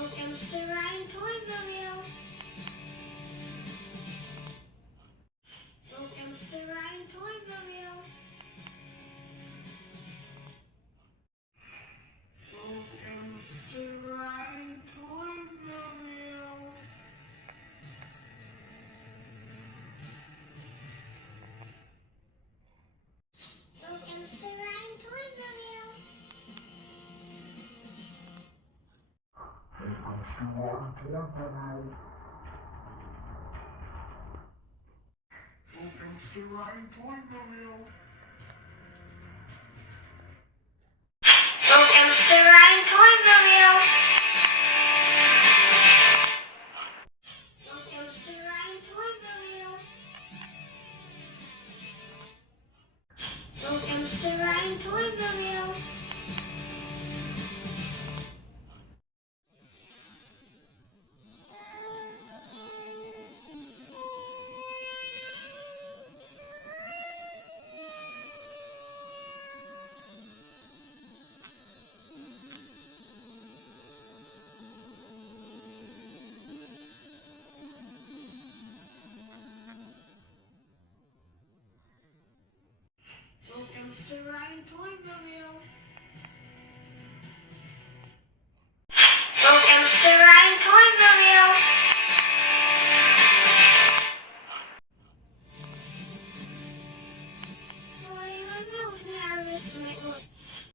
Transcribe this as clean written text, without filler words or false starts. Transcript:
Look, I'm still riding Toyville. Look, I'm still riding Toyville. Look, I'm still riding Toyville. Look, I'm still riding Toyville. I'm still riding Toyville. Look, I'm still riding Toyville.